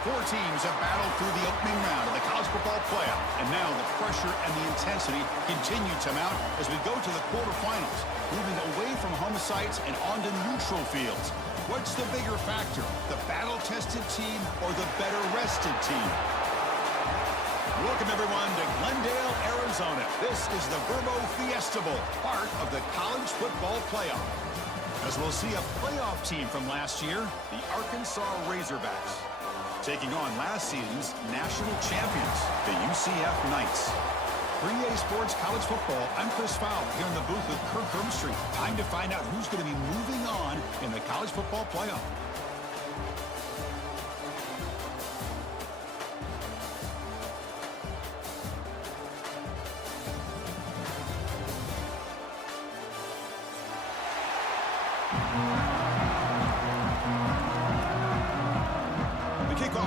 Four teams have battled through the opening round of the college football playoff, and now the pressure and the intensity continue to mount as we go to the quarterfinals, moving away from home sites and onto neutral fields. What's the bigger factor, the battle-tested team or the better-rested team? Welcome, everyone, to Glendale, Arizona. This is the Verbo Fiesta Bowl, part of the college football playoff. As we'll see a playoff team from last year, the Arkansas Razorbacks, taking on last season's national champions, the UCF Knights. 3A Sports College Football, I'm Chris Fowler here in the booth with Kirk Hermstreet. Time to find out who's going to be moving on in the college football playoff.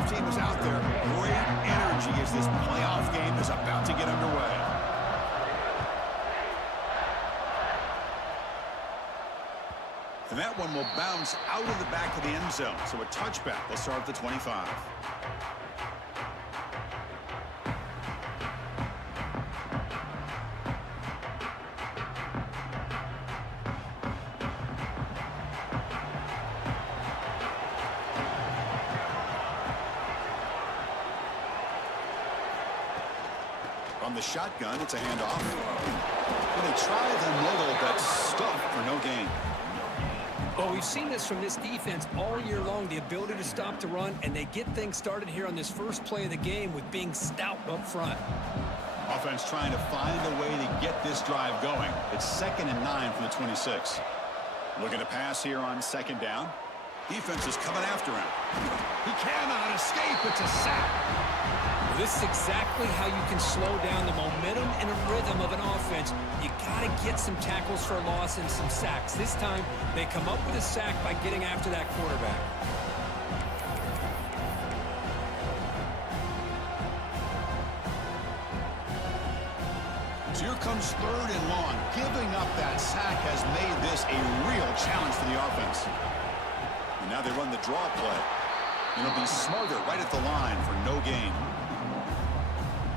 Team is out there. Great energy as this playoff game is about to get underway. And that one will bounce out of the back of the end zone. So a touchback will start at the 25. From the shotgun, it's a handoff. And they try the middle, but stuffed for no gain. Well, we've seen this from this defense all year long, the ability to stop the run, and they get things started here on this first play of the game with being stout up front. Offense trying to find a way to get this drive going. It's 2nd and 9 from the 26. Looking to pass here on 2nd down. Defense is coming after him. He cannot escape. It's a sack. This is exactly how you can slow down the momentum and a rhythm of an offense. You got to get some tackles for a loss and some sacks. This time, they come up with a sack by getting after that quarterback. So here comes 3rd and long. Giving up that sack has made this a real challenge for the offense. And now they run the draw play. It'll be smarter right at the line for no gain.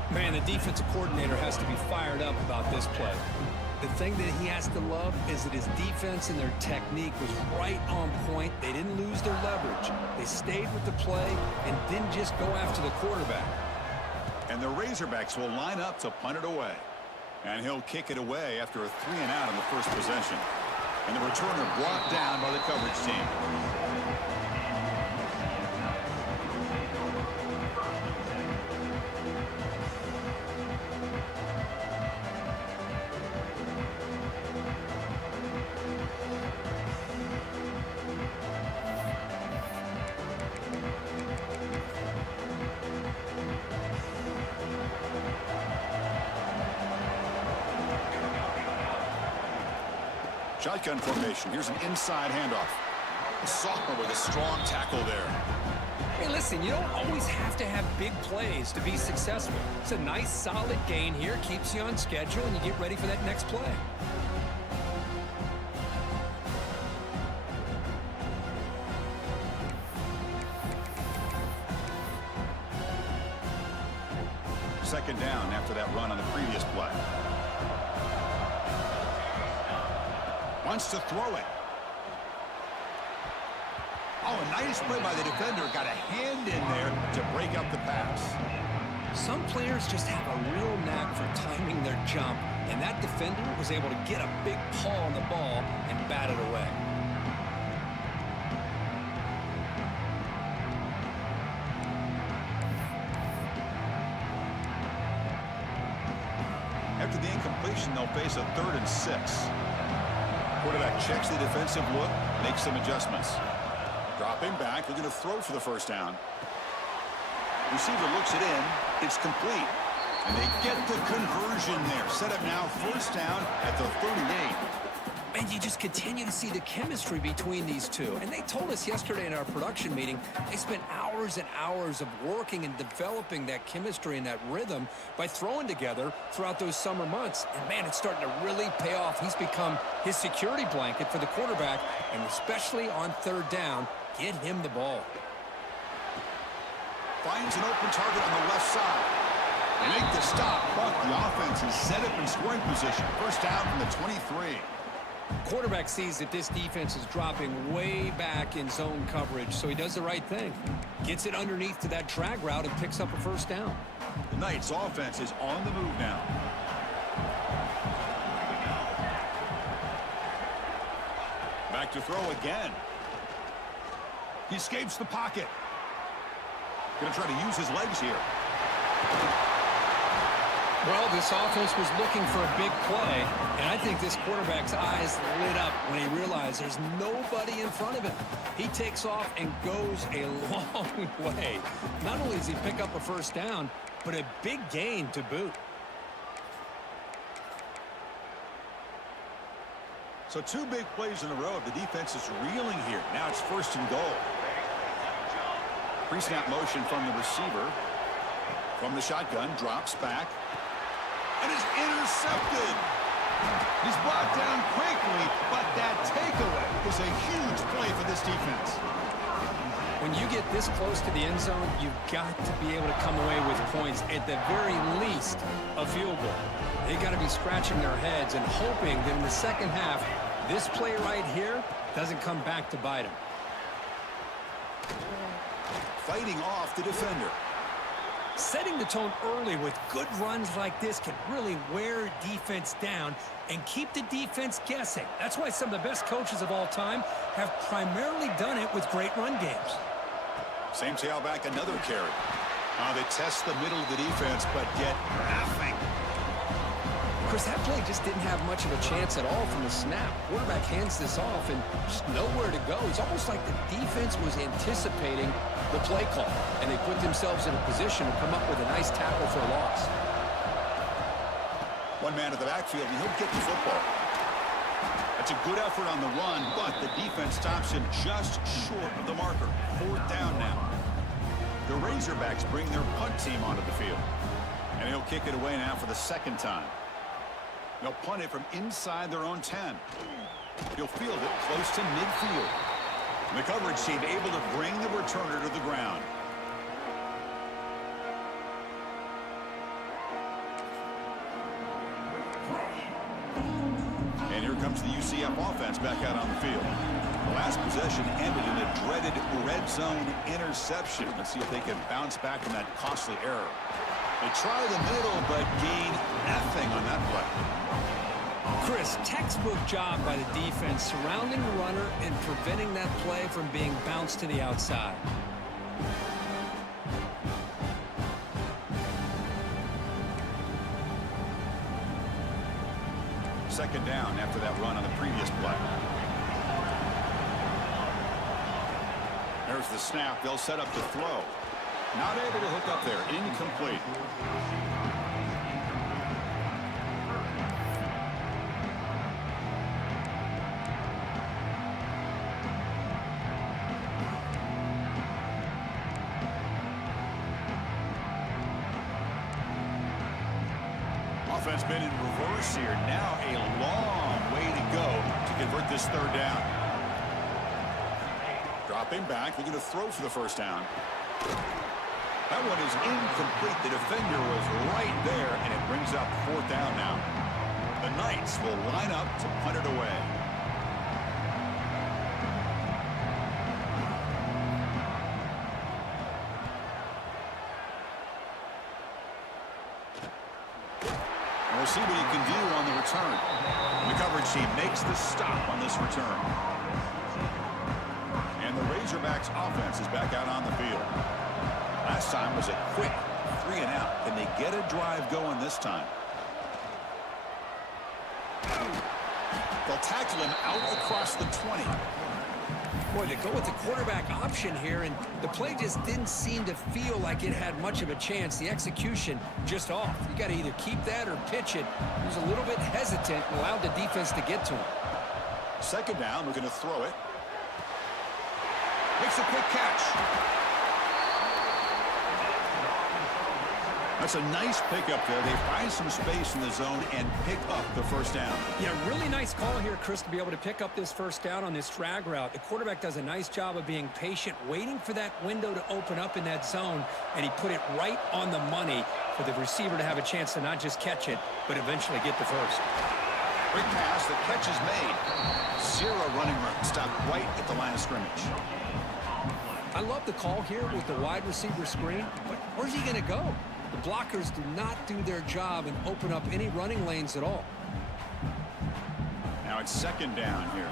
Man, the defensive coordinator has to be fired up about this play. The thing that he has to love is that his defense and their technique was right on point. They didn't lose their leverage. They stayed with the play and didn't just go after the quarterback. And the Razorbacks will line up to punt it away. And he'll kick it away after a 3-and-out on the first possession. And the returner brought down by the coverage team. Shotgun formation. Here's an inside handoff. A sophomore with a strong tackle there. Hey, listen, you don't always have to have big plays to be successful. It's a nice, solid gain here. Keeps you on schedule, and you get ready for that next play. Second down after that run on the previous play. Wants to throw it. Oh, a nice play by the defender. Got a hand in there to break up the pass. Some players just have a real knack for timing their jump, and that defender was able to get a big paw on the ball and bat it away. After the incompletion, they'll face a 3rd and 6. Quarterback checks the defensive look, makes some adjustments. Dropping back, looking to throw for the first down. Receiver looks it in. It's complete. And they get the conversion there. Set up now, 1st down at the 38. And you just continue to see the chemistry between these two. And they told us yesterday in our production meeting, they spent hours and hours of working and developing that chemistry and that rhythm by throwing together throughout those summer months. And, man, it's starting to really pay off. He's become his security blanket for the quarterback, and especially on 3rd down, get him the ball. finds an open target on the left side. They make the stop, but the offense is set up in scoring position. First down from the 23. Quarterback sees that this defense is dropping way back in zone coverage, so he does the right thing. Gets it underneath to that drag route and picks up a first down. The Knights offense is on the move now. Back to throw again. He escapes the pocket. Going to try to use his legs here. Well, this offense was looking for a big play, and I think this quarterback's eyes lit up when he realized there's nobody in front of him. He takes off and goes a long way. Not only does he pick up a first down, but a big gain to boot. So 2 big plays in a row. The defense is reeling here. Now it's first and goal. Pre-snap motion from the receiver. From the shotgun, drops back. And is intercepted. He's brought down quickly, but that takeaway is a huge play for this defense. When you get this close to the end zone, you've got to be able to come away with points, at the very least, a field goal. They've got to be scratching their heads and hoping that in the second half, this play right here doesn't come back to bite them. Fighting off the defender. Setting the tone early with good runs like this can really wear defense down and keep the defense guessing. That's why some of the best coaches of all time have primarily done it with great run games. Same tailback, another carry. They test the middle of the defense, but get nothing. Chris, that play just didn't have much of a chance at all from the snap. Quarterback hands this off and just nowhere to go. It's almost like the defense was anticipating the play call, and they put themselves in a position to come up with a nice tackle for a loss. One man at the backfield, and he'll get the football. That's a good effort on the run, but the defense stops him just short of the marker. Fourth down now. The Razorbacks bring their punt team onto the field, and he'll kick it away now for the second time. They'll punt it from inside their own 10. He'll field it close to midfield. The coverage team able to bring the returner to the ground. And here comes the UCF offense back out on the field. The last possession ended in a dreaded red zone interception. Let's see if they can bounce back from that costly error. They try the middle, but gain nothing on that play. Chris, textbook job by the defense surrounding the runner and preventing that play from being bounced to the outside. Second down after that run on the previous play. There's the snap. They'll set up the throw. Not able to hook up there. Incomplete. Offense been in reverse here. Now a long way to go to convert this third down. Dropping back, looking to throw for the first down. That one is incomplete. The defender was right there, and it brings up fourth down now. The Knights will line up to punt it away. We'll see what he can do on the return. The coverage team makes the stop on this return. And the Razorbacks offense is back out on the field. Last time was a quick 3 and out. Can they get a drive going this time? They'll tackle him out across the 20. Boy, they go with the quarterback option here, and the play just didn't seem to feel like it had much of a chance. The execution just off. You got to either keep that or pitch it. He was a little bit hesitant and allowed the defense to get to him. Second down, we're going to throw it. Makes a quick catch. That's a nice pickup there. They find some space in the zone and pick up the first down. Yeah, really nice call here, Chris, to be able to pick up this first down on this drag route. The quarterback does a nice job of being patient, waiting for that window to open up in that zone, and he put it right on the money for the receiver to have a chance to not just catch it, but eventually get the first. Quick pass, the catch is made. Zero running room, stopped right at the line of scrimmage. I love the call here with the wide receiver screen, but where's he going to go? The blockers do not do their job and open up any running lanes at all. Now it's second down here.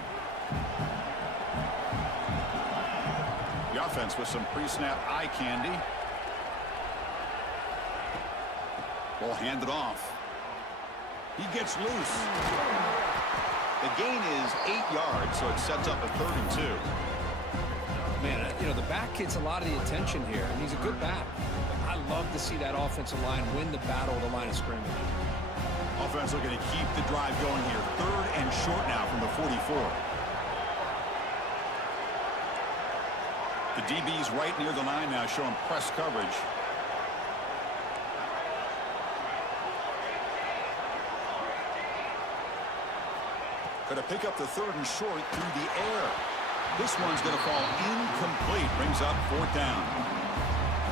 The offense with some pre-snap eye candy. Ball handed off. He gets loose. The gain is 8 yards, so it sets up a 3rd and 2. Man, you know, the back gets a lot of the attention here, and he's a good back. I love to see that offensive line win the battle at the line of scrimmage. Offense looking to keep the drive going here. 3rd and short now from the 44. The DB's right near the line now, showing press coverage. Going to pick up the 3rd and short through the air. This one's going to fall incomplete. Brings up 4th down.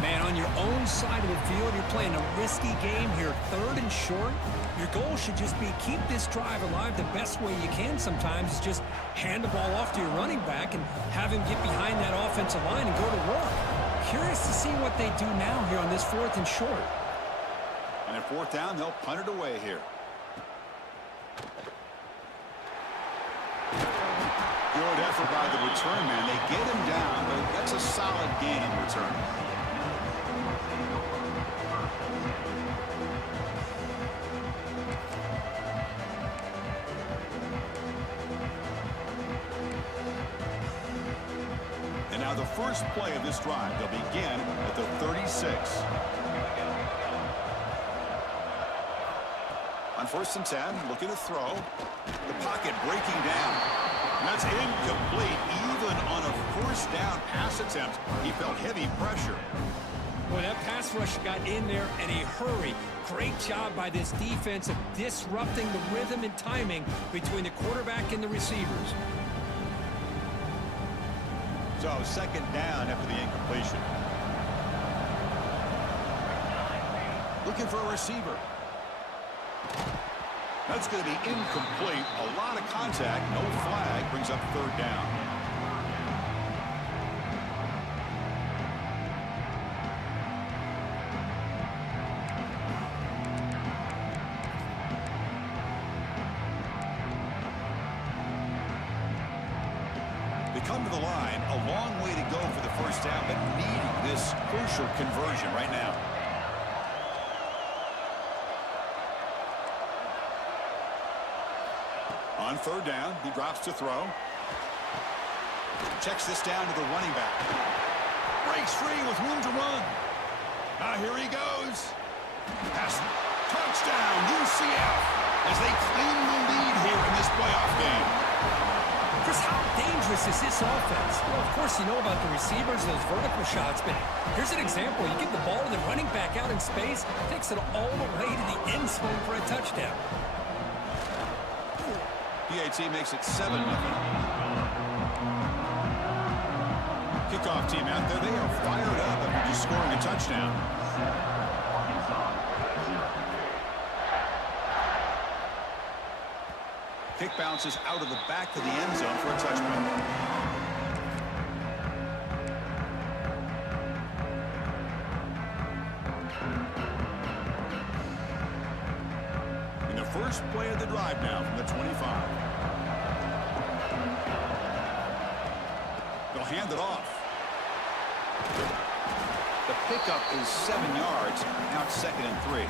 Man, on your own side of the field, you're playing a risky game here. 3rd and short. Your goal should just be keep this drive alive the best way you can sometimes. Is just hand the ball off to your running back and have him get behind that offensive line and go to work. Curious to see what they do now here on this 4th and short. And at 4th down, they'll punt it away here. Good effort by the return man. They get him down, but that's a solid gain in return. And now the first play of this drive, they'll begin at the 36. On 1st and 10, looking to throw. The pocket breaking down. That's incomplete. Even on a 1st down pass attempt, he felt heavy pressure. Boy, that pass rush got in there in a hurry. Great job by this defense of disrupting the rhythm and timing between the quarterback and the receivers. So 2nd down after the incompletion. Looking for a receiver. That's going to be incomplete. A lot of contact. No flag. Brings up 3rd down. They come to the line. A long way to go for the 1st down, but needing this crucial conversion right now. On 3rd down, he drops to throw. Checks this down to the running back. Breaks free with room to run. Here he goes. Pass. Touchdown, UCF, as they claim the lead here in this playoff game. Chris, how dangerous is this offense? Well, of course, you know about the receivers, those vertical shots, but here's an example. You get the ball to the running back out in space, takes it all the way to the end zone for a touchdown. PAT makes it 7-0. Kickoff team out there. They are fired up after just scoring a touchdown. Kick bounces out of the back of the end zone for a touchback. In the first play of the drive now from the 25. They'll hand it off. The pickup is 7 yards. Now it's 2nd and 3.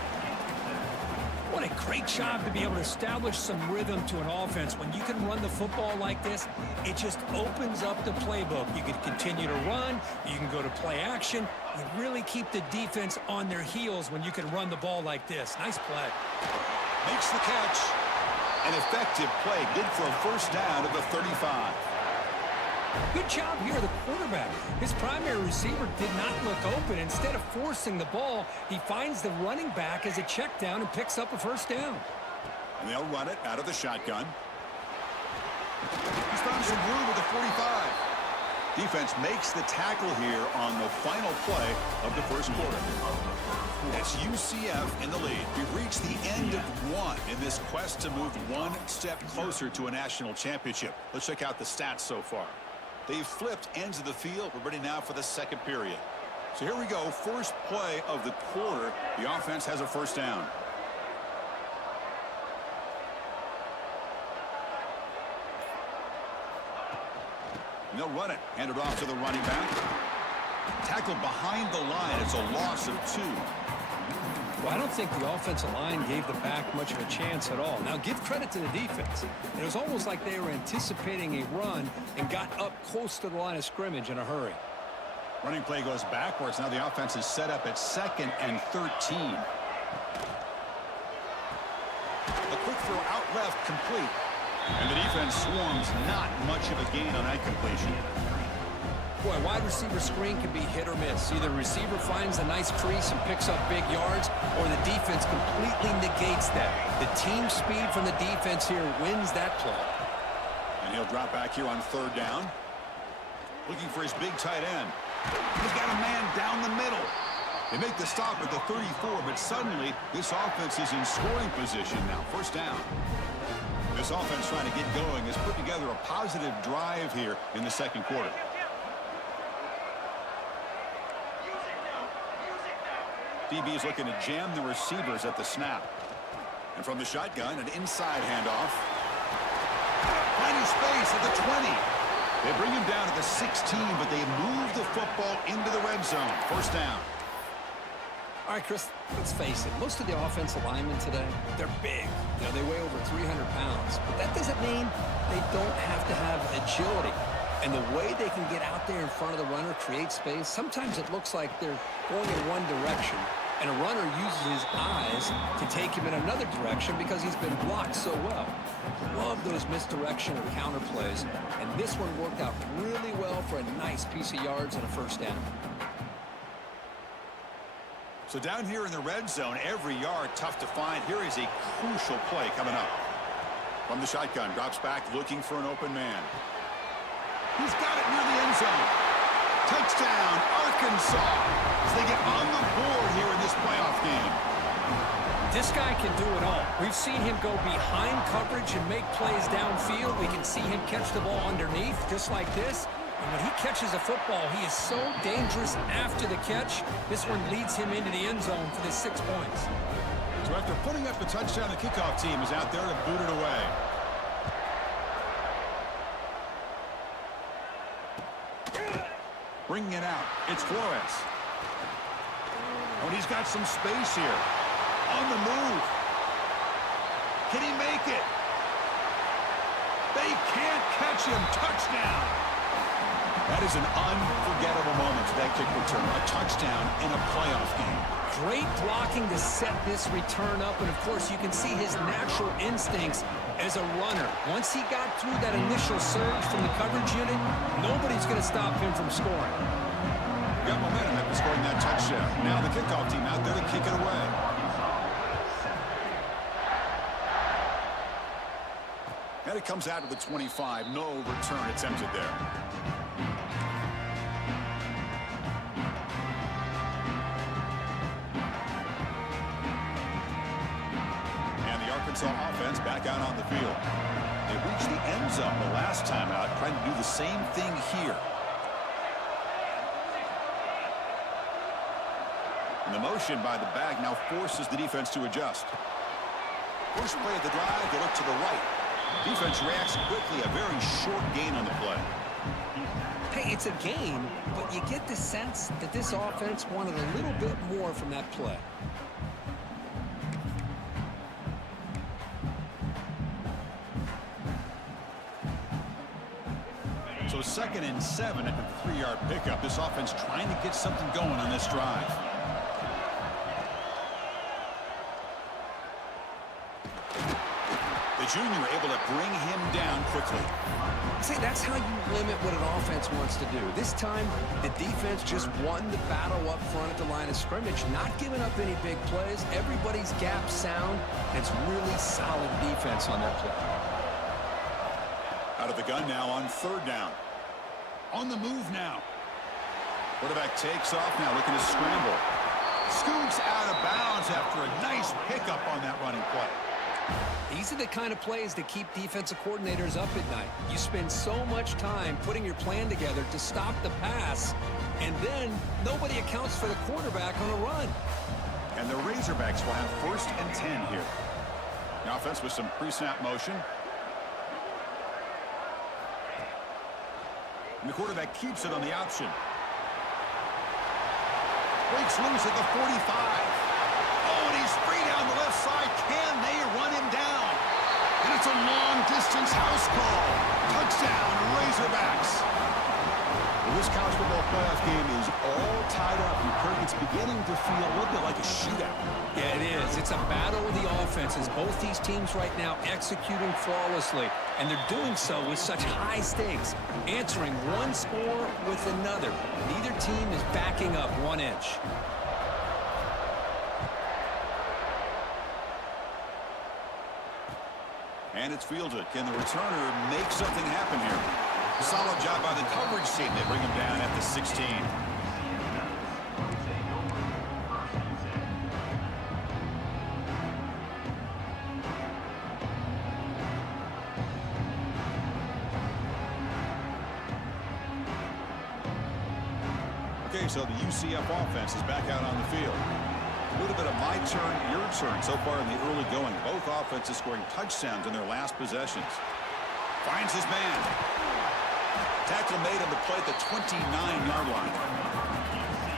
What a great job to be able to establish some rhythm to an offense. When you can run the football like this, it just opens up the playbook. You can continue to run. You can go to play action. You really keep the defense on their heels when you can run the ball like this. Nice play. Makes the catch. An effective play. Good for a 1st down at the 35. Good job here, the quarterback. His primary receiver did not look open. Instead of forcing the ball, he finds the running back as a check down and picks up a first down. And they'll run it out of the shotgun. He's found some room at the 45. Defense makes the tackle here on the final play of the first quarter. That's UCF in the lead. We've reached the end of one in this quest to move one step closer to a national championship. Let's check out the stats so far. They've flipped ends of the field. We're ready now for the second period. So here we go. First play of the quarter. The offense has a first down. And they'll run it. Hand it off to the running back. Tackled behind the line. It's a loss of 2. Well, I don't think the offensive line gave the back much of a chance at all. Now, give credit to the defense. It was almost like they were anticipating a run and got up close to the line of scrimmage in a hurry. Running play goes backwards. Now the offense is set up at 2nd and 13. A quick throw out left, complete. And the defense swarms, not much of a gain on that completion. Boy, wide receiver screen can be hit or miss. Either the receiver finds a nice crease and picks up big yards, or the defense completely negates that. The team speed from the defense here wins that play. And he'll drop back here on 3rd down. Looking for his big tight end. He's got a man down the middle. They make the stop at the 34, but suddenly this offense is in scoring position now. First down. This offense trying to get going has put together a positive drive here in the second quarter. DB is looking to jam the receivers at the snap. And from the shotgun, an inside handoff. Finding space at the 20. They bring him down at the 16, but they move the football into the red zone. First down. All right, Chris, let's face it. Most of the offensive linemen today, they're big. You know, they weigh over 300 pounds. But that doesn't mean they don't have to have agility. And the way they can get out there in front of the runner, create space, sometimes it looks like they're going in one direction, and a runner uses his eyes to take him in another direction because he's been blocked so well. Love those misdirection or counter plays, and this one worked out really well for a nice piece of yards and a first down. So down here in the red zone, every yard tough to find. Here is a crucial play coming up. From the shotgun, drops back looking for an open man. He's got it near the end zone. Touchdown, Arkansas, as they get on the board here in this playoff game. This guy can do it all. We've seen him go behind coverage and make plays downfield. We can see him catch the ball underneath, just like this. And when he catches a football, he is so dangerous after the catch. This one leads him into the end zone for the 6 points. So after putting up the touchdown, the kickoff team is out there to boot it away. Bringing it out. It's Flores. Oh, and he's got some space here. On the move. Can he make it? They can't catch him. Touchdown. That is an unforgettable moment for that kick return. A touchdown in a playoff game. Great blocking to set this return up, and of course you can see his natural instincts as a runner. Once he got through that initial surge from the coverage unit, nobody's going to stop him from scoring. Got momentum after scoring that touchdown. Now the kickoff team out there to kick it away. And it comes out of the 25. No return attempted there. Arkansas offense back out on the field. They reached the end zone the last time out, trying to do the same thing here. And the motion by the back now forces the defense to adjust. First play of the drive, they look to the right. Defense reacts quickly, a very short gain on the play. Hey, it's a gain, but you get the sense that this offense wanted a little bit more from that play. So 2nd and 7 at the 3-yard pickup. This offense trying to get something going on this drive. The junior able to bring him down quickly. See, that's how you limit what an offense wants to do. This time, the defense just won the battle up front at the line of scrimmage, not giving up any big plays. Everybody's gap sound, and it's really solid defense on that play. Out of the gun now on third down. On the move now. Quarterback takes off now, looking to scramble. Scoots out of bounds after a nice pickup on that running play. These are the kind of plays that keep defensive coordinators up at night. You spend so much time putting your plan together to stop the pass, and then nobody accounts for the quarterback on a run. And the Razorbacks will have 1st and 10 here. The offense with some pre-snap motion. And the quarterback keeps it on the option. Breaks loose at the 45. Oh, and he's free down the left side. Can they run him down? And it's a long-distance house call. Touchdown, Razorbacks. Well, this college football playoff game is all tied up. It's beginning to feel a little bit like a shootout. Yeah, it is. It's a battle of the offenses. Both these teams right now executing flawlessly, and they're doing so with such high stakes, answering one score with another. Neither team is backing up 1 inch. And it's fielded. Can the returner make something happen here? Solid job by the coverage team. They bring him down at the 16. Okay, so the UCF offense is back out on the field. A little bit of my turn, your turn so far in the early going. Both offenses scoring touchdowns in their last possessions. Finds his man. Tackle made on the play at the 29-yard line.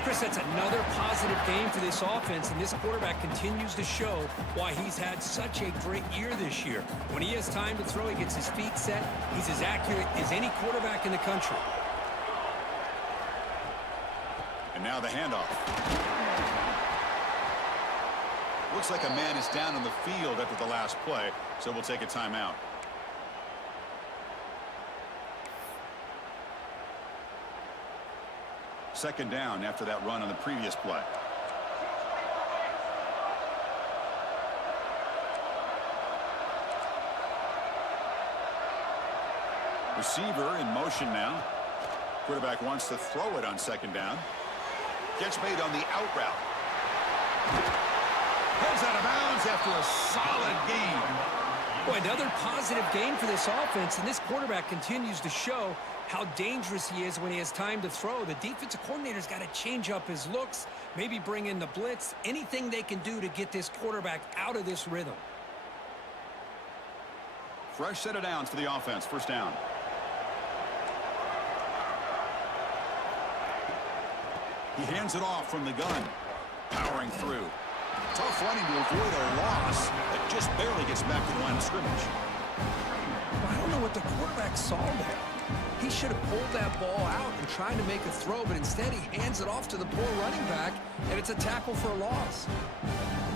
Chris, that's another positive game for this offense, and this quarterback continues to show why he's had such a great year this year. When he has time to throw, he gets his feet set. He's as accurate as any quarterback in the country. And now the handoff. Looks like a man is down on the field after the last play, so we'll take a timeout. Second down after that run on the previous play. Receiver in motion now. Quarterback wants to throw it on second down. Catch made on the out route. Heads out of bounds after a solid game. Boy, another positive game for this offense, and this quarterback continues to show how dangerous he is when he has time to throw. The defensive coordinator's got to change up his looks, maybe bring in the blitz, anything they can do to get this quarterback out of this rhythm. Fresh set of downs for the offense. First down. He hands it off from the gun. Powering through. Tough running to avoid a loss that just barely gets back to the line of scrimmage. I don't know what the quarterback saw there. He should have pulled that ball out and tried to make a throw, but instead he hands it off to the poor running back, and it's a tackle for a loss.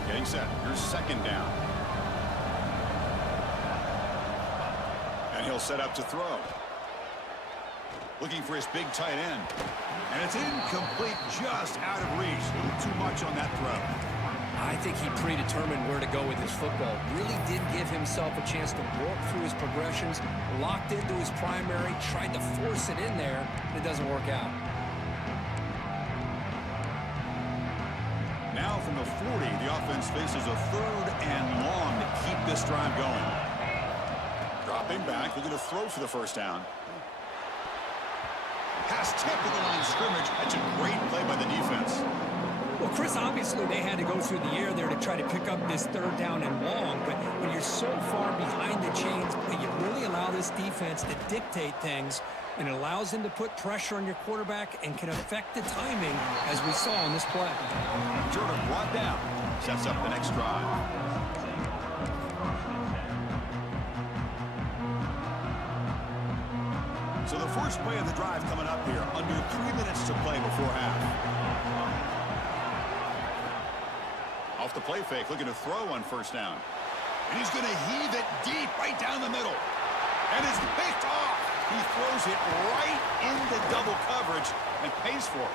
Getting set. Here's second down. And he'll set up to throw. Looking for his big tight end. And it's incomplete, just out of reach. A little too much on that throw. I think he predetermined where to go with his football. Really did give himself a chance to work through his progressions, locked into his primary, tried to force it in there, and it doesn't work out. Now from the 40, the offense faces a third and long to keep this drive going. Dropping back, looking to throw for the first down. Pass tipped at the line of scrimmage. That's a great play by the defense. Well, Chris, obviously they had to go through the air there to try to pick up this third down and long, but when you're so far behind the chains, you really allow this defense to dictate things, and it allows them to put pressure on your quarterback and can affect the timing, as we saw in this play. Jordan brought down. Sets up the next drive. So the first play of the drive coming up here. Under 3 minutes to play before half. Off the play fake, looking to throw on first down. And he's going to heave it deep right down the middle. And it's picked off. He throws it right into double coverage and pays for it.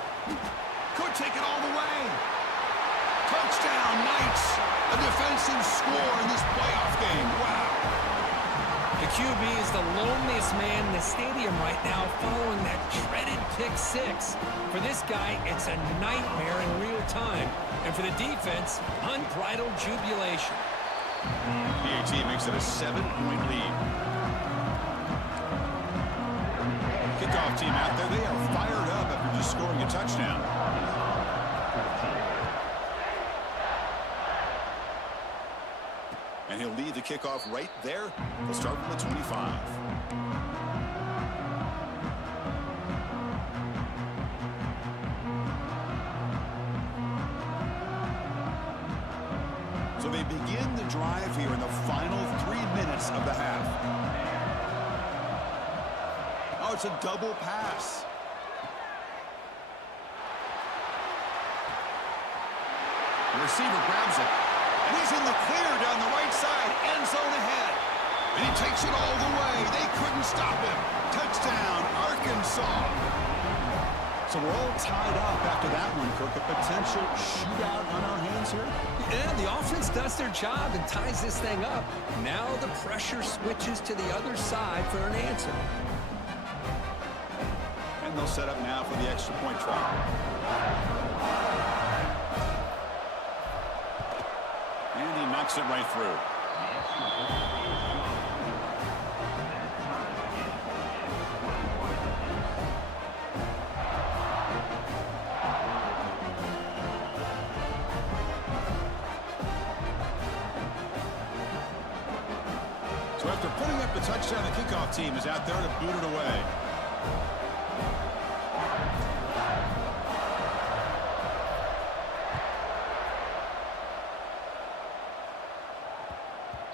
Could take it all the way. Touchdown, Knights. A defensive score in this playoff game. Wow. The QB is the loneliest man in the stadium right now following that dreaded pick six. For this guy, it's a nightmare in real time. And for the defense, unbridled jubilation. PAT makes it a 7-point lead. Kickoff team out there, they are fired up after just scoring a touchdown. And he'll lead the kickoff right there. They'll start from the 25. So they begin the drive here in the final 3 minutes of the half. Oh, it's a double pass. The receiver grabs it. And he's in the clear down the right side. End zone ahead. And he takes it all the way. They couldn't stop him. Touchdown, Arkansas. So we're all tied up after that one, Kirk. A potential shootout on our hands here. Yeah, the offense does their job and ties this thing up. Now the pressure switches to the other side for an answer. And they'll set up now for the extra point try. And he knocks it right through. So after putting up the touchdown, the kickoff team is out there to boot it away.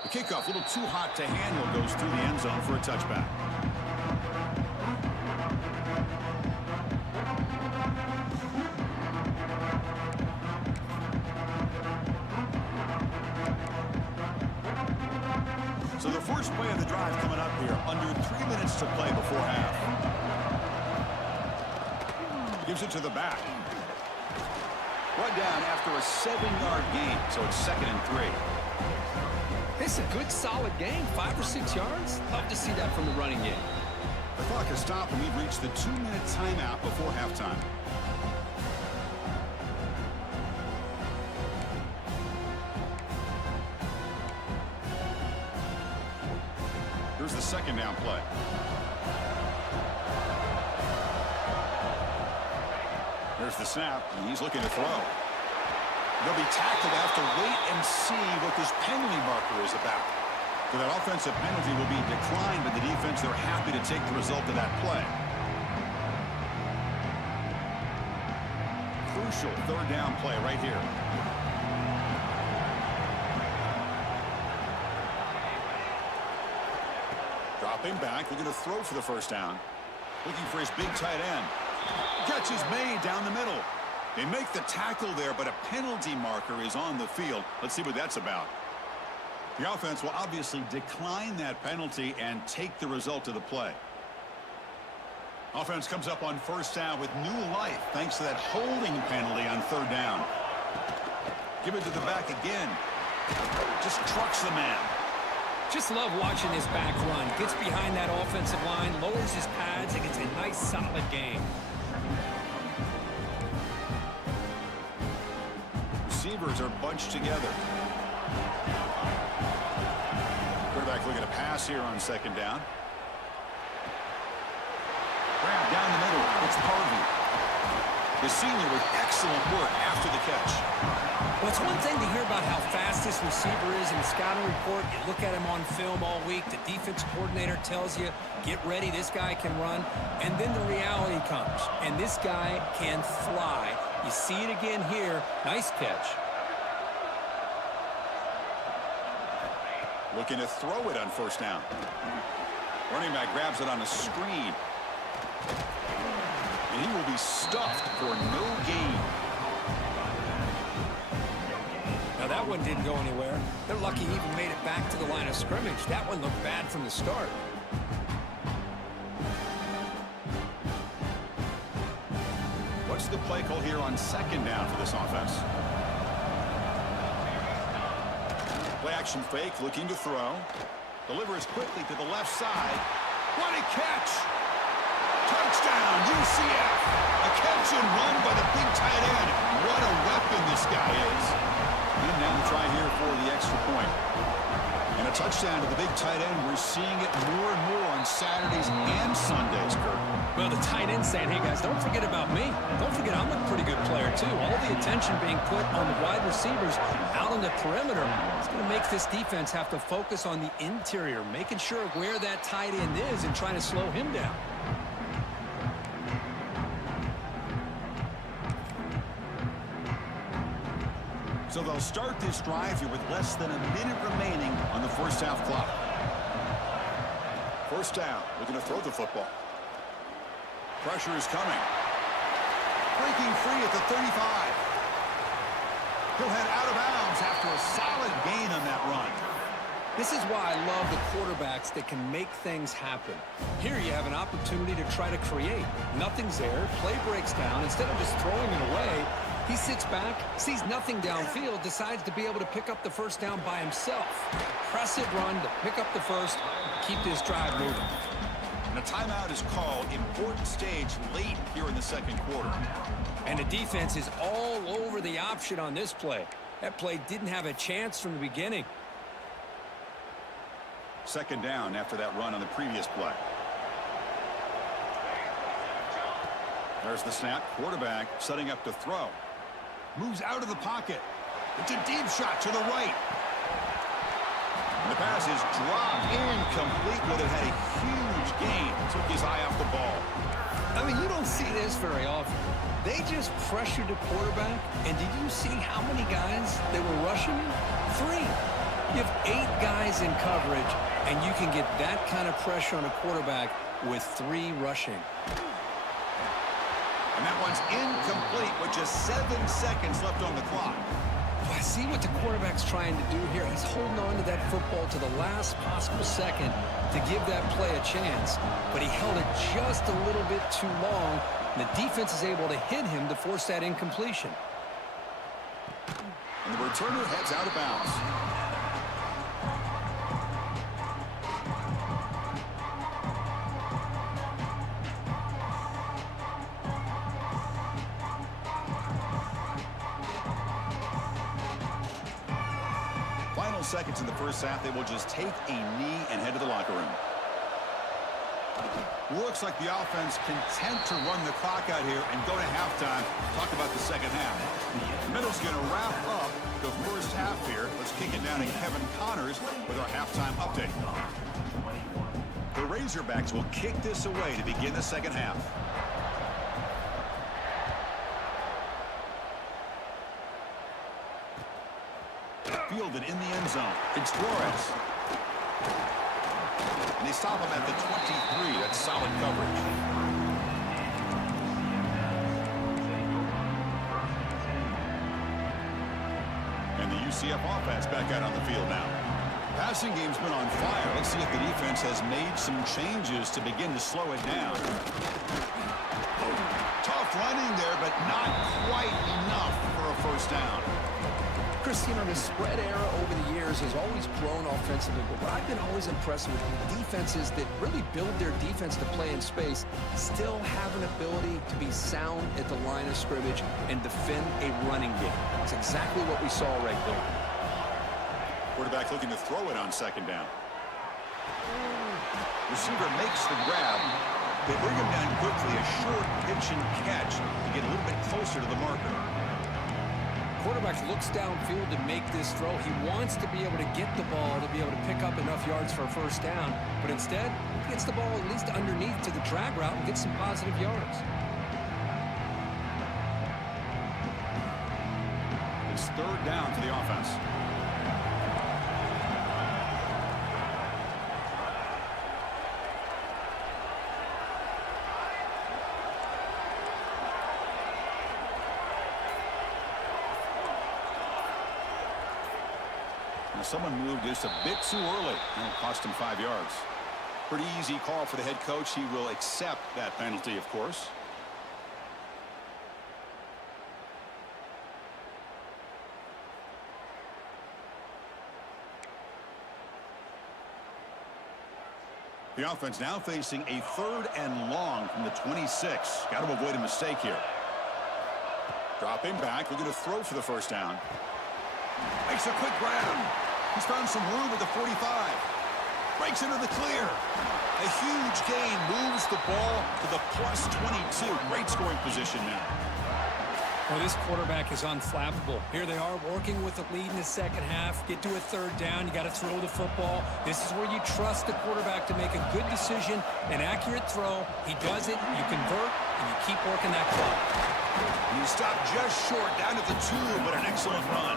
The kickoff, a little too hot to handle, goes through the end zone for a touchback. So the first play of the drive coming up here, under 3 minutes to play before half. Gives it to the back. Brought down after a 7-yard gain, so it's 2nd and 3. It's a good, solid game. 5 or 6 yards. Love to see that from the running game. The clock has stopped, and we've reached the 2-minute timeout before halftime. Here's the second down play. There's the snap, and he's looking to throw. They'll be tackled. Have to wait and see what this penalty marker is about. So that offensive penalty will be declined, but the defense, they're happy to take the result of that play. Crucial third down play right here. Dropping back, looking to throw for the first down. Looking for his big tight end. Catch is made down the middle. They make the tackle there, but a penalty marker is on the field. Let's see what that's about. The offense will obviously decline that penalty and take the result of the play. Offense comes up on first down with new life thanks to that holding penalty on third down. Give it to the back again. Just trucks the man. Just love watching this back run. Gets behind that offensive line, lowers his pads, and gets a nice, solid game. Receivers are bunched together. Quarterback looking to pass here on second down. Grab down the middle. It's Harvey. The senior with excellent work after the catch. Well, it's one thing to hear about how fast this receiver is in the scouting report. You look at him on film all week. The defense coordinator tells you, get ready, this guy can run. And then the reality comes, and this guy can fly. You see it again here. Nice catch. Looking to throw it on first down. Running back grabs it on a screen. And he will be stuffed for no gain. Now that one didn't go anywhere. They're lucky he even made it back to the line of scrimmage. That one looked bad from the start. What's the play call here on second down for this offense? Play action fake, looking to throw. Delivers quickly to the left side. What a catch! Touchdown, UCF! A catch and run by the big tight end. What a weapon this guy is. And now the try here for the extra point. And a touchdown to the big tight end. We're seeing it more and more on Saturdays and Sundays, Kirk. Well, the tight end saying, hey, guys, don't forget about me. Don't forget I'm a pretty good player, too. All the attention being put on the wide receivers out on the perimeter. It's going to make this defense have to focus on the interior, making sure where that tight end is and trying to slow him down. So they'll start this drive here with less than a minute remaining on the first half clock. First down, looking to throw the football. Pressure is coming. Breaking free at the 35. He'll head out of bounds after a solid gain on that run. This is why I love the quarterbacks that can make things happen. Here you have an opportunity to try to create. Nothing's there. Play breaks down. Instead of just throwing it away, he sits back, sees nothing downfield, decides to be able to pick up the first down by himself. Impressive run to pick up the first, keep this drive moving. And a timeout is called. Important stage late here in the second quarter. And the defense is all over the option on this play. That play didn't have a chance from the beginning. Second down after that run on the previous play. There's the snap. Quarterback setting up to throw. Moves out of the pocket. It's a deep shot to the right. The pass is dropped incomplete. Would have had a huge gain. Took his eye off the ball. I mean, you don't see this very often. They just pressured the quarterback, and did you see how many guys they were rushing? 3. You have 8 guys in coverage, and you can get that kind of pressure on a quarterback with 3 rushing. And that one's incomplete with just 7 seconds left on the clock. I see what the quarterback's trying to do here. He's holding on to that football to the last possible second to give that play a chance. But he held it just a little bit too long. And the defense is able to hit him to force that incompletion. And the returner heads out of bounds. Seconds in the first half, they will just take a knee and head to the locker room. Looks like the offense content to run the clock out here and go to halftime. Talk about the second half. Middle's going to wrap up the first half here. Let's kick it down to Kevin Connors with our halftime update. The Razorbacks will kick this away to begin the second half. Fielded in the end zone. It's Flores. And they stop him at the 23. That's solid coverage. And the UCF offense back out on the field now. Passing game's been on fire. Let's see if the defense has made some changes to begin to slow it down. Tough running there, but not quite enough for a first down. Chris, you know, the spread era over the years has always grown offensively, but what I've been always impressed with defenses that really build their defense to play in space still have an ability to be sound at the line of scrimmage and defend a running game. That's exactly what we saw right there. Quarterback looking to throw it on second down. Receiver makes the grab. They bring him down quickly, a short pitch and catch to get a little bit closer to the marker. Quarterback looks downfield to make this throw. He wants to be able to get the ball to be able to pick up enough yards for a first down, but instead he gets the ball at least underneath to the drag route and gets some positive yards. It's third down for the offense. Now someone moved just a bit too early, and it cost him 5 yards. Pretty easy call for the head coach. He will accept that penalty, of course. The offense now facing a 3rd and long from the 26. Got to avoid a mistake here. Dropping back, looking to throw for the first down. Makes a quick grab. He's found some room at the 45. Breaks into the clear. A huge gain moves the ball to the plus 22. Great scoring position now. Well, this quarterback is unflappable. Here they are working with the lead in the second half. Get to a 3rd down. You got to throw the football. This is where you trust the quarterback to make a good decision, an accurate throw. He does it, you convert, and you keep working that clock. And he stopped just short, down at the 2, but an excellent run.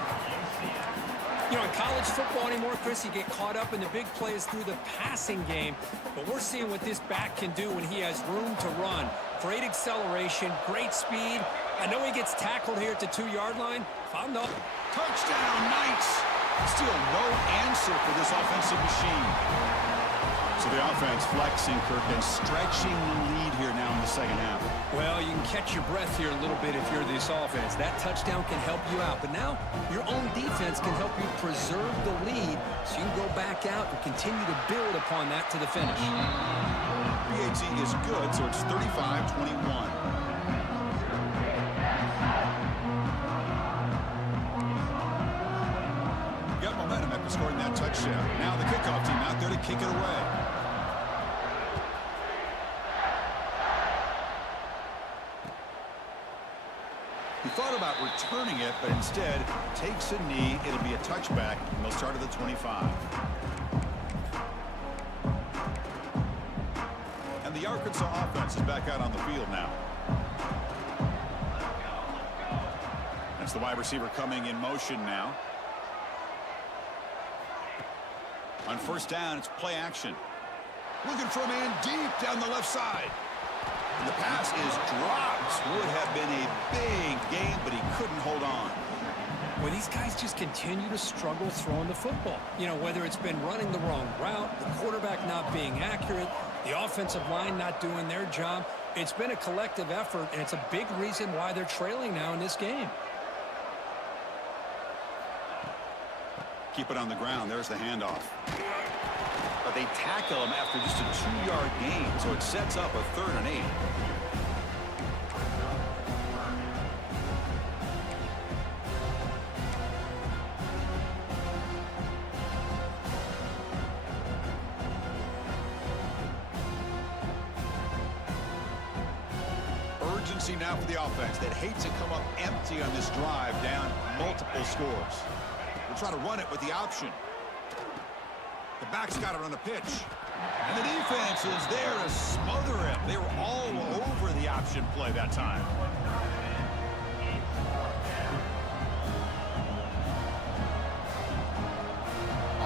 You know, in college football anymore, Chris, you get caught up in the big plays through the passing game. But we're seeing what this back can do when he has room to run. Great acceleration, great speed. I know he gets tackled here at the 2-yard line. Found up. Touchdown, Knights. Still no answer for this offensive machine. So the offense flexing, Kirk, and stretching the lead here now in the second half. Well, you can catch your breath here a little bit if you're this offense. That touchdown can help you out. But now your own defense can help you preserve the lead so you can go back out and continue to build upon that to the finish. BAT is good, so it's 35-21. Got momentum after scoring that touchdown. Now the kickoff team out there to kick it away. He thought about returning it, but instead takes a knee. It'll be a touchback, and they'll start at the 25. And the Arkansas offense is back out on the field now. That's the wide receiver coming in motion now. On 1st down, it's play action. Looking for a man deep down the left side. And the pass is dropped. Would have been a big gain, but he couldn't hold on. Well, these guys just continue to struggle throwing the football. You know, whether it's been running the wrong route, the quarterback not being accurate, the offensive line not doing their job. It's been a collective effort, and it's a big reason why they're trailing now in this game. Keep it on the ground. There's the handoff. But they tackle him after just a 2-yard gain, so it sets up a 3rd and 8. Urgency now for the offense that hates to come up empty on this drive, down multiple scores. We'll try to run it with the option. The back's got it on the pitch. And the defense is there to smother him. They were all over the option play that time.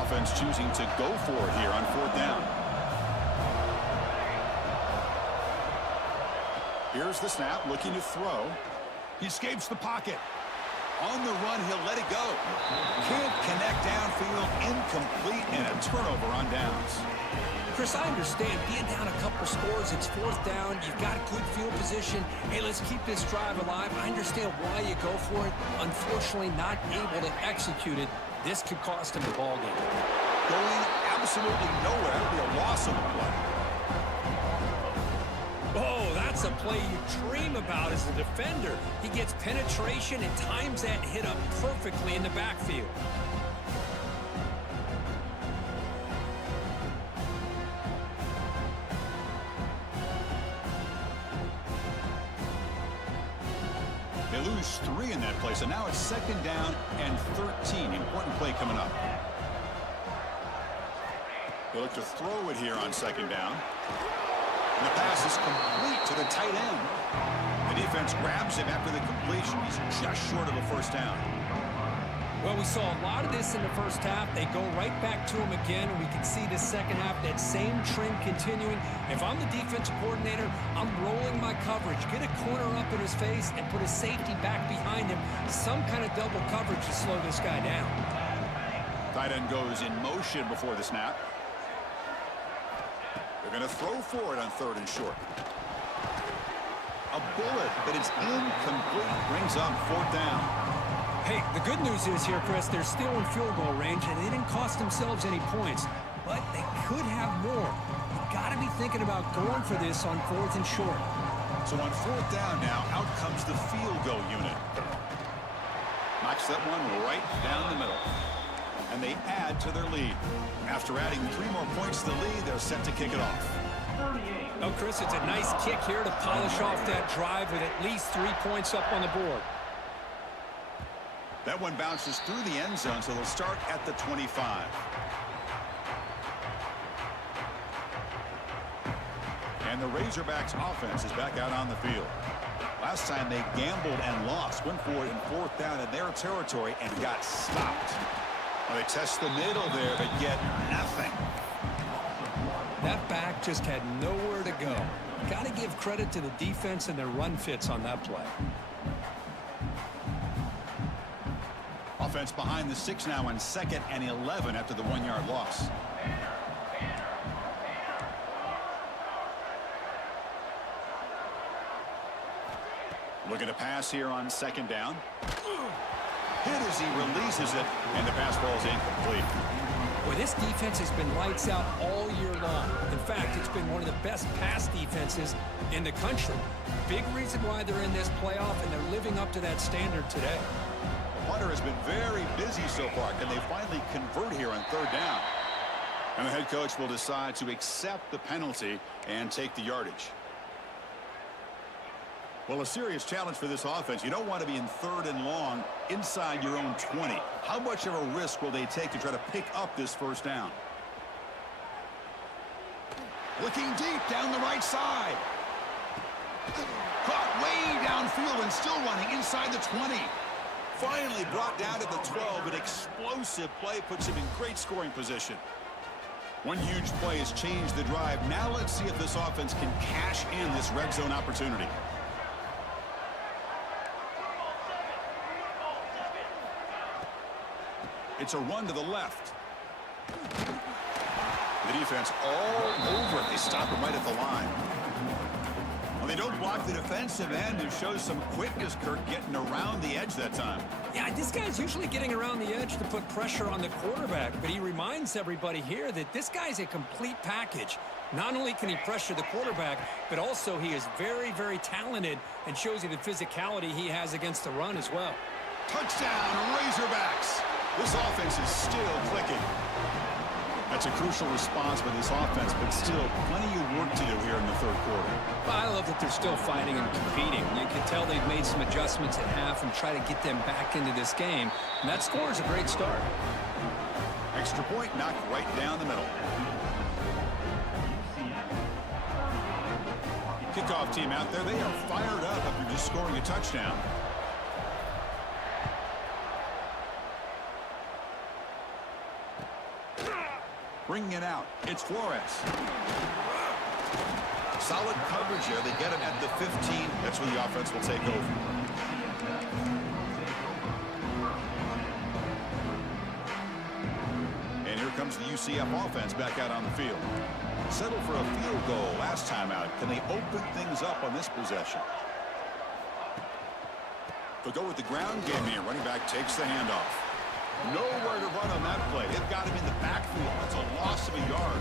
Offense choosing to go for it here on 4th down. Here's the snap, looking to throw. He escapes the pocket. On the run, he'll let it go. Can't connect downfield, incomplete, and a turnover on downs. Chris, I understand being down a couple scores, it's 4th down, you've got good field position. Hey, let's keep this drive alive. I understand why you go for it. Unfortunately, not able to execute it. This could cost him the ball game. Going absolutely nowhere. That'll be a loss of a play. Oh, that's a play you dream about as a defender. He gets penetration and times that hit up perfectly in the backfield. They lose 3 in that play, so now it's 2nd down and 13. Important play coming up. They look to throw it here on 2nd down. And the pass is complete to the tight end. The defense grabs him after the completion. He's just short of a 1st down. Well, we saw a lot of this in the first half. They go right back to him again, and we can see the second half, that same trend continuing. If I'm the defensive coordinator, I'm rolling my coverage. Get a corner up in his face and put a safety back behind him. Some kind of double coverage to slow this guy down. Tight end goes in motion before the snap. They're going to throw for it on 3rd and short. A bullet, but it's incomplete. Brings up 4th down. Hey, the good news is here, Chris, they're still in field goal range, and they didn't cost themselves any points. But they could have more. You got to be thinking about going for this on 4th and short. So on 4th down now, out comes the field goal unit. Knocks that one right down the middle. And they add to their lead. After adding 3 more points to the lead, they're set to kick it off. Oh, Chris, it's a nice kick here to polish off that drive with at least 3 points up on the board. That one bounces through the end zone, so they'll start at the 25. And the Razorbacks offense is back out on the field. Last time they gambled and lost. Went for it in 4th down in their territory and got stopped. Well, they test the middle there, but get nothing. That back just had nowhere to go. Got to give credit to the defense and their run fits on that play. Offense behind the 6 now on 2nd and 11 after the 1-yard loss. Looking to pass here on 2nd down. Hit as he releases it, and the pass ball is incomplete. Boy, this defense has been lights out all year long. In fact, it's been one of the best pass defenses in the country. Big reason why they're in this playoff, and they're living up to that standard today. Hunter has been very busy so far. Can they finally convert here on 3rd down? And the head coach will decide to accept the penalty and take the yardage. Well, a serious challenge for this offense. You don't want to be in 3rd and long inside your own 20. How much of a risk will they take to try to pick up this 1st down? Looking deep down the right side. Caught way downfield and still running inside the 20. Finally brought down to the 12. An explosive play puts him in great scoring position. One huge play has changed the drive. Now let's see if this offense can cash in this red zone opportunity. It's a run to the left. The defense all over it. They stop him right at the line. Well, they don't block the defensive end, who shows some quickness, Kirk, getting around the edge that time. Yeah, this guy's usually getting around the edge to put pressure on the quarterback, but he reminds everybody here that this guy's a complete package. Not only can he pressure the quarterback, but also he is very, very talented and shows you the physicality he has against the run as well. Touchdown, Razorbacks! This offense is still clicking. That's a crucial response by this offense, but still plenty of work to do here in the 3rd quarter. Well, I love that they're still fighting and competing. You can tell they've made some adjustments at half and try to get them back into this game. And that score is a great start. Extra point knocked right down the middle. Kickoff team out there. They are fired up after just scoring a touchdown. Bringing it out. It's Flores. Solid coverage here. They get him at the 15. That's where the offense will take over. And here comes the UCF offense back out on the field. Settled for a field goal last time out. Can they open things up on this possession? They'll go with the ground game here. Running back takes the handoff. Nowhere to run on that play. They've got him in the backfield. That's a loss of a yard.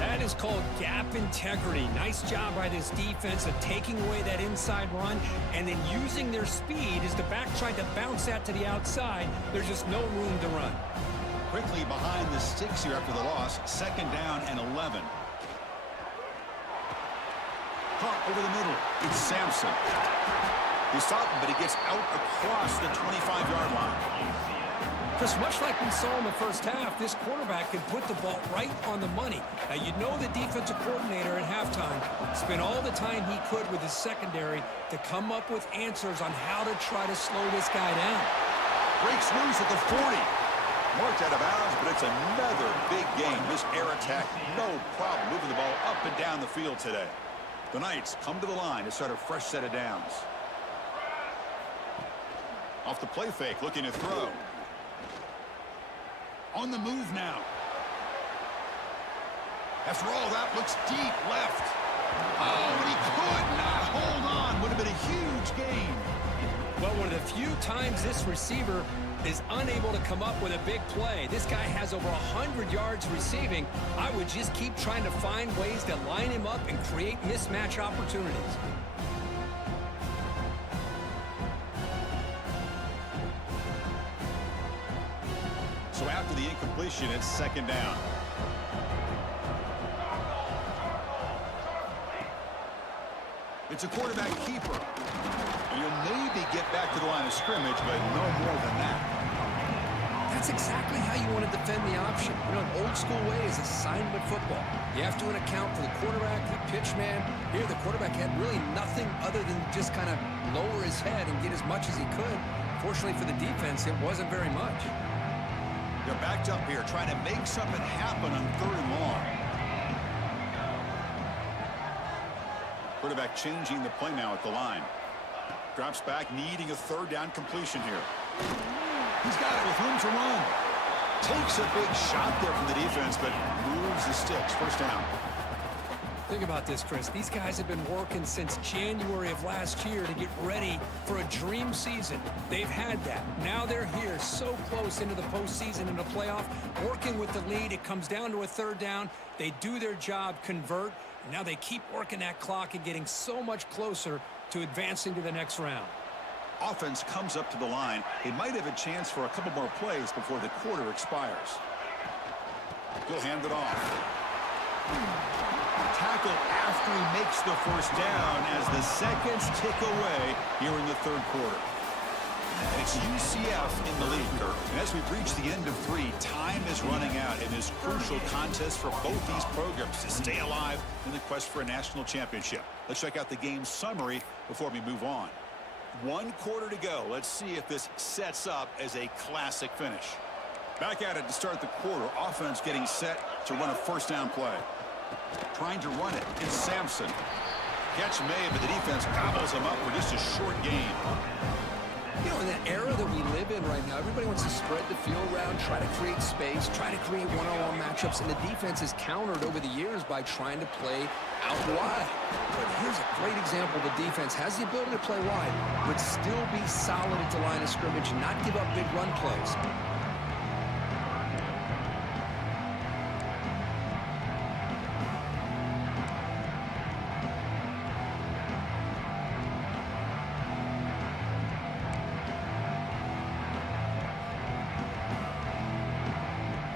That is called gap integrity. Nice job by this defense of taking away that inside run and then using their speed as the back tried to bounce that to the outside. There's just no room to run. Quickly behind the sticks here after the loss. 2nd down and 11. Caught over the middle. It's Sampson. He stopped him, but he gets out across the 25-yard line. Just much like we saw in the first half, this quarterback can put the ball right on the money. Now, you know the defensive coordinator at halftime spent all the time he could with his secondary to come up with answers on how to try to slow this guy down. Breaks loose at the 40. Marked out of bounds, but it's another big game. This air attack, no problem moving the ball up and down the field today. The Knights come to the line to start a fresh set of downs. Off the play fake, looking to throw. On the move now. After all that, looks deep left. Oh, but he could not hold on. Would have been a huge gain. Well, one of the few times this receiver is unable to come up with a big play. This guy has over 100 yards receiving. I would just keep trying to find ways to line him up and create mismatch opportunities. So after the incompletion, it's second down. It's a quarterback keeper. And you'll maybe get back to the line of scrimmage, but no more than that. That's exactly how you want to defend the option. You know, an old-school way is assignment football. You have to account for the quarterback, the pitch man. Here, the quarterback had really nothing other than just kind of lower his head and get as much as he could. Fortunately for the defense, it wasn't very much. They're backed up here, trying to make something happen on 3rd and long. Quarterback changing the play now at the line. Drops back, needing a 3rd down completion here. He's got it with room to run. Takes a big shot there from the defense, but moves the sticks. 1st down. Think about this, Chris. These guys have been working since January of last year to get ready for a dream season. They've had that. Now they're here, so close into the postseason and the playoff, working with the lead. It comes down to a 3rd down. They do their job, convert. Now they keep working that clock and getting so much closer to advancing to the next round. Offense comes up to the line. They might have a chance for a couple more plays before the quarter expires. He'll hand it off. Tackle after he makes the 1st down as the seconds tick away here in the 3rd quarter. And it's UCF in the lead, Kirk. And as we've reached the end of 3, time is running out in this crucial contest for both these programs to stay alive in the quest for a national championship. Let's check out the game summary before we move on. 1 quarter to go. Let's see if this sets up as a classic finish. Back at it to start the quarter. Offense getting set to run a 1st down play. Trying to run it. It's Sampson. Catch made, but the defense gobbles him up for just a short gain. You know, in the era that we live in right now, everybody wants to spread the field around, try to create space, try to create one-on-one matchups, and the defense is countered over the years by trying to play out wide. But here's a great example. The defense has the ability to play wide, but still be solid at the line of scrimmage and not give up big run plays.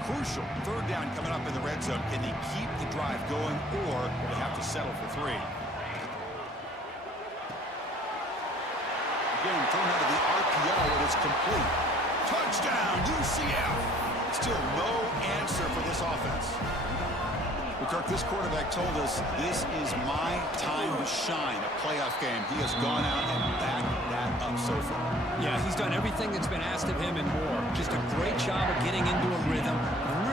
Crucial 3rd down coming up in the red zone. Can they keep the drive going, or will they have to settle for 3? Again, thrown out of the RPO, and it's complete. Touchdown, UCF. Still no answer for this offense. Well, Kirk, this quarterback told us this is my time to shine, a playoff game. He has gone out and backed that up so far. Yeah, he's done everything that's been asked of him and more. Just a great job of getting into a rhythm.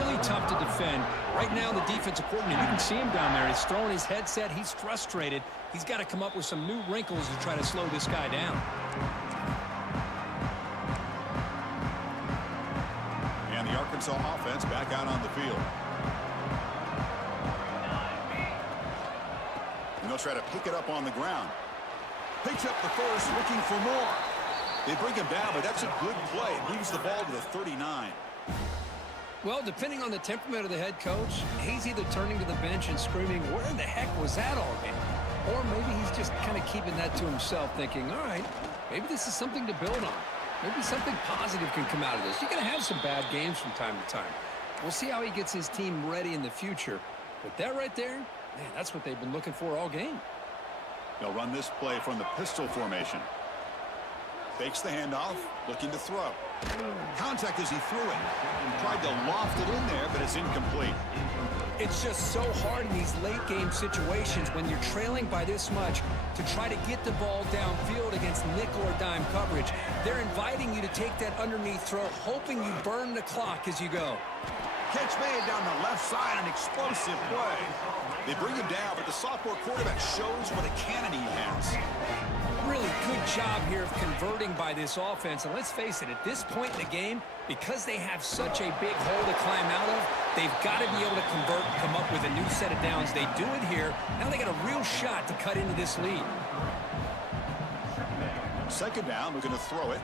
Really tough to defend. Right now, the defensive coordinator, you can see him down there. He's throwing his headset. He's frustrated. He's got to come up with some new wrinkles to try to slow this guy down. And the Arkansas offense back out on the field. And they'll try to pick it up on the ground. Picks up the 1st, looking for more. They bring him down, but that's a good play. Moves the ball to the 39. Well, depending on the temperament of the head coach, he's either turning to the bench and screaming, where in the heck was that all game? Or maybe he's just kind of keeping that to himself, thinking, all right, maybe this is something to build on. Maybe something positive can come out of this. You're going to have some bad games from time to time. We'll see how he gets his team ready in the future. But that right there, man, that's what they've been looking for all game. They'll run this play from the pistol formation. Fakes the handoff, looking to throw. Contact as he threw it. Tried to loft it in there, but it's incomplete. It's just so hard in these late-game situations when you're trailing by this much to try to get the ball downfield against nickel or dime coverage. They're inviting you to take that underneath throw, hoping you burn the clock as you go. Catch made down the left side, an explosive play. They bring him down, but the sophomore quarterback shows what a cannon he has. Really good job here of converting by this offense. And let's face it, at this point in the game, because they have such a big hole to climb out of, they've got to be able to convert and come up with a new set of downs. They do it here. Now they got a real shot to cut into this lead. Second down, we're going to throw it.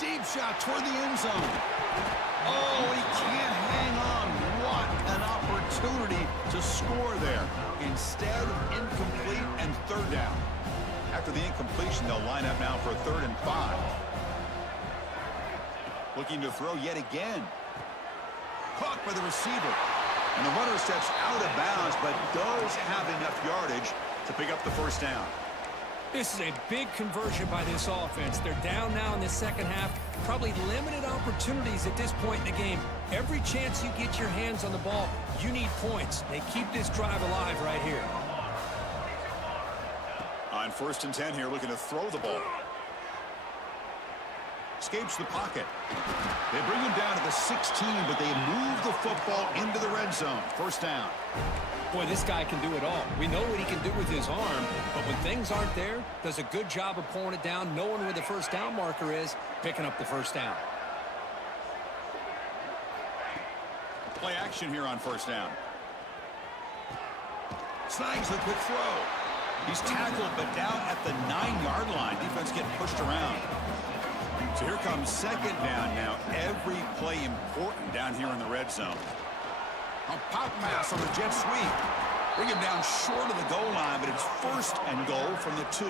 Deep shot toward the end zone. Oh, he can't hang on. What an opportunity to score there. Instead, incomplete and third down. After the incompletion, they'll line up now for a 3rd and 5. Looking to throw yet again. Caught by the receiver. And the runner steps out of bounds, but does have enough yardage to pick up the first down. This is a big conversion by this offense. They're down now in the second half. Probably limited opportunities at this point in the game. Every chance you get your hands on the ball, you need points. They keep this drive alive right here. On 1st and 10 here, looking to throw the ball. Escapes the pocket. They bring him down to the 16, but they move the football into the red zone. First down. Boy, this guy can do it all. We know what he can do with his arm, but when things aren't there, does a good job of pulling it down, knowing where the first down marker is, picking up the first down. Play action here on 1st down. Snags the quick throw. He's tackled, but down at the 9-yard line. Defense getting pushed around. So here comes 2nd down now. Every play important down here in the red zone. A pop pass on the jet sweep. Bring him down short of the goal line, but it's 1st and goal from the 2.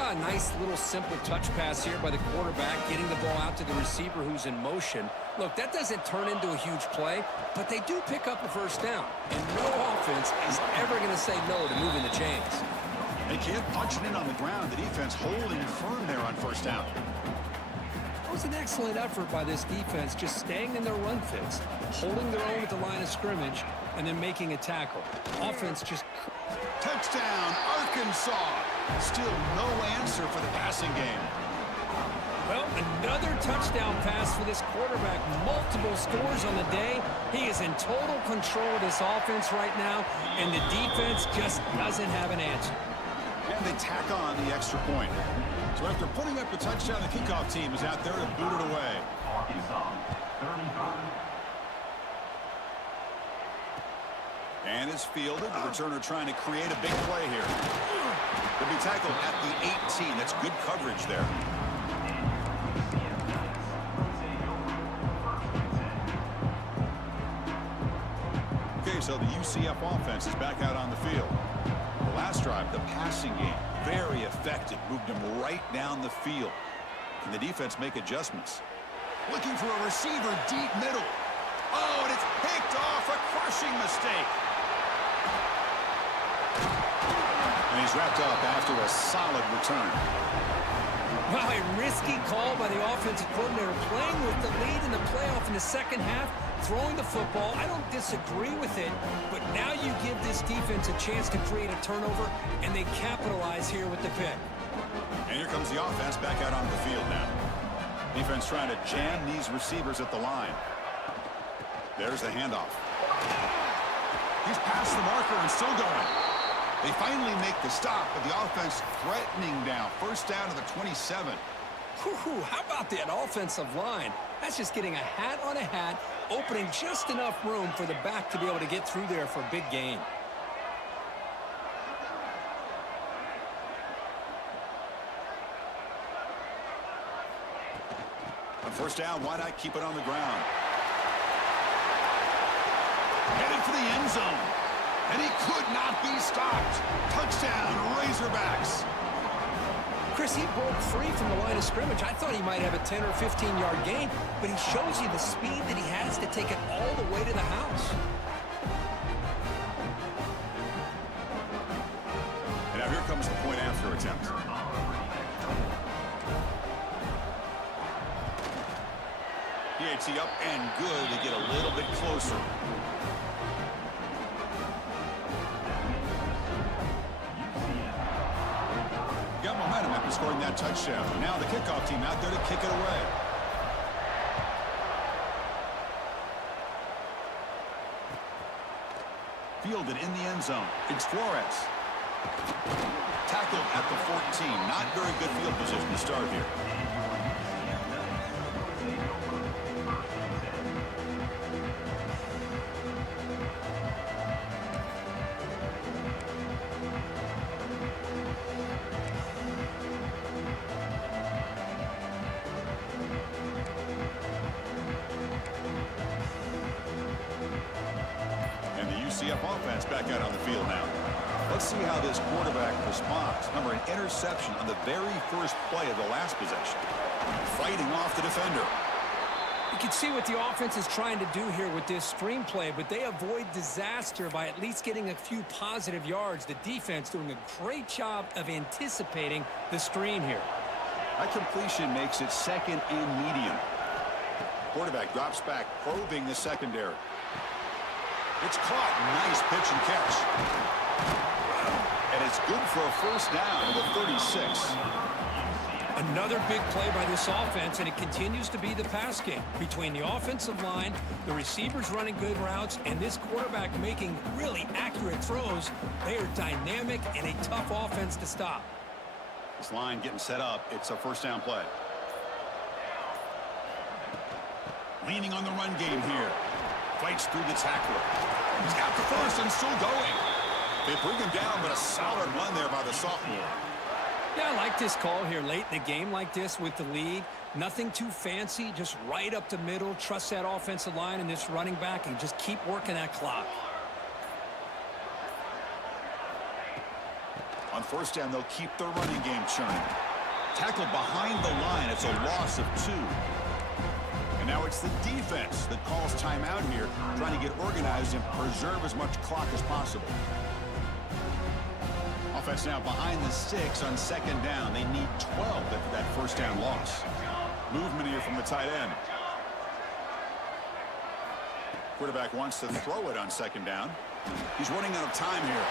A nice little simple touch pass here by the quarterback, getting the ball out to the receiver who's in motion. Look, that doesn't turn into a huge play, but they do pick up a first down. And no offense is ever going to say no to moving the chains. They can't punch it in on the ground. The defense holding firm there on 1st down. It was an excellent effort by this defense, just staying in their run fits, holding their own at the line of scrimmage, and then making a tackle. Offense just... Touchdown, Arkansas. Still no answer for the passing game. Well, another touchdown pass for this quarterback. Multiple scores on the day. He is in total control of this offense right now, and the defense just doesn't have an answer. And they tack on the extra point. So after putting up the touchdown, the kickoff team is out there to boot it away. And it's fielded. The returner trying to create a big play here. They'll be tackled at the 18. That's good coverage there. Okay, so the UCF offense is back out on the field. The last drive, the passing game, very effective. Moved them right down the field. Can the defense make adjustments? Looking for a receiver deep middle. Oh, and it's picked off. A crushing mistake. And he's wrapped up after a solid return. Well, a risky call by the offensive coordinator, playing with the lead in the playoff in the second half, throwing the football. I don't disagree with it, but now you give this defense a chance to create a turnover, and they capitalize here with the pick. And here comes the offense back out onto the field now. Defense trying to jam these receivers at the line. There's the handoff. He's past the marker and still going. They finally make the stop, but the offense threatening down. First down to the 27. Whew, how about that offensive line? That's just getting a hat on a hat, opening just enough room for the back to be able to get through there for a big gain. On first down, why not keep it on the ground? Headed for the end zone. And he could not be stopped. Touchdown, Razorbacks. Chris, he broke free from the line of scrimmage. I thought he might have a 10 or 15-yard gain, but he shows you the speed that he has to take it all the way to the house. And now here comes the point after attempt. PAT up and good to get a little bit closer. Got momentum after scoring that touchdown. Now the kickoff team out there to kick it away. Fielded in the end zone. It's Flores. Tackled at the 14. Not very good field position to start here. And the UCF offense back out on the field now. Let's see how this quarterback responds. Remember, an interception on the very first play of the last possession. Fighting off the defender. You can see what the offense is trying to do here with this screenplay, but they avoid disaster by at least getting a few positive yards. The defense doing a great job of anticipating the screen here. That completion makes it second and medium. Quarterback drops back, probing the secondary. It's caught. Nice pitch and catch. And it's good for a first down to the 36. Another big play by this offense, and it continues to be the pass game. Between the offensive line, the receivers running good routes, and this quarterback making really accurate throws, they are dynamic and a tough offense to stop. This line getting set up. It's a first down play. Leaning on the run game here. Fights through the tackler. He's got the first and still going. They bring him down, but a solid run there by the sophomore. Yeah, I like this call here late in the game like this with the lead. Nothing too fancy, just right up the middle. Trust that offensive line and this running back and just keep working that clock. On first down, they'll keep the running game churning. Tackled behind the line. It's a loss of 2. And now it's the defense that calls timeout here, trying to get organized and preserve as much clock as possible. Offense now behind the 6 on second down. They need 12 after that first down loss. Movement here from the tight end. Quarterback wants to throw it on second down. He's running out of time here.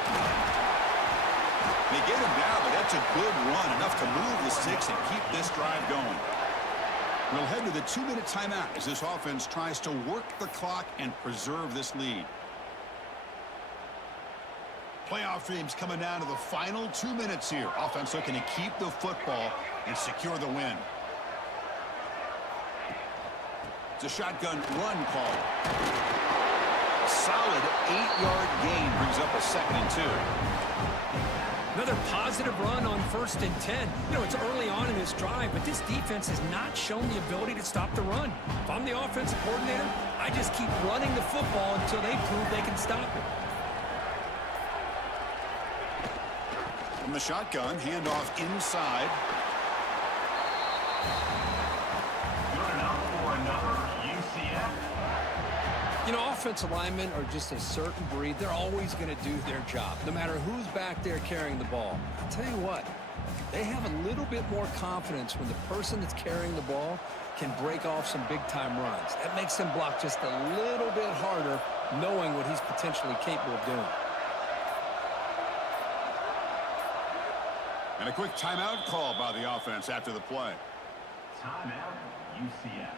They get him down, but that's a good run, enough to move the sticks and keep this drive going. We'll head to the 2-minute timeout as this offense tries to work the clock and preserve this lead. Playoff games coming down to the final 2 minutes here. Offense looking to keep the football and secure the win. It's a shotgun run call. A solid 8-yard gain brings up a 2nd and 2. Another positive run on 1st and 10. You know, it's early on in this drive, but this defense has not shown the ability to stop the run. If I'm the offensive coordinator, I just keep running the football until they prove they can stop it. From the shotgun, handoff inside. Good enough for another UCF. You know, offensive linemen are just a certain breed. They're always going to do their job, no matter who's back there carrying the ball. I'll tell you what, they have a little bit more confidence when the person that's carrying the ball can break off some big-time runs. That makes them block just a little bit harder, knowing what he's potentially capable of doing. And a quick timeout call by the offense after the play. Timeout, UCF.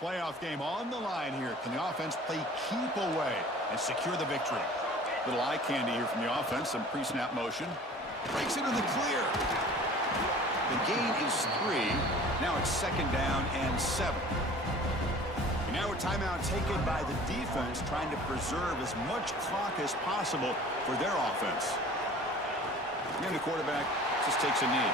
Playoff game on the line here. Can the offense play keep away and secure the victory? Little eye candy here from the offense. Some pre-snap motion. Breaks into the clear. The gain is 3. Now it's 2nd down and 7. And now a timeout taken by the defense, trying to preserve as much clock as possible for their offense. And the quarterback just takes a knee.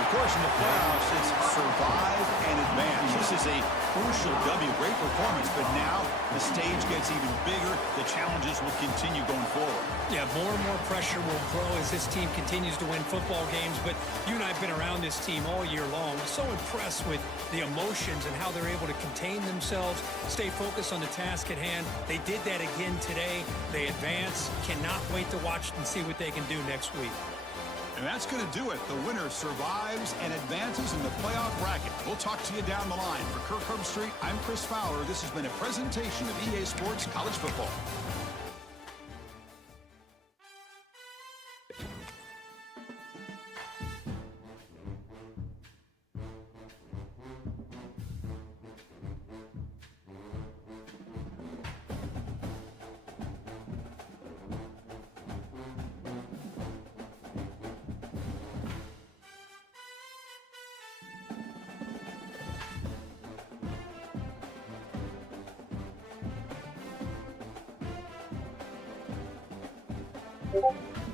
Of course, in the playoffs, it's survive and advance. This is a crucial W. Great performance, but now the stage gets even bigger. The challenges will continue going forward. Yeah, more and more pressure will grow as this team continues to win football games, but you and I have been around this team all year long. I'm so impressed with the emotions and how they're able to contain themselves, stay focused on the task at hand. They did that again today. They advance. Cannot wait to watch and see what they can do next week. And that's going to do it. The winner survives and advances in the playoff bracket. We'll talk to you down the line. For Kirk Herbstreit, I'm Chris Fowler. This has been a presentation of EA Sports College Football. Bye.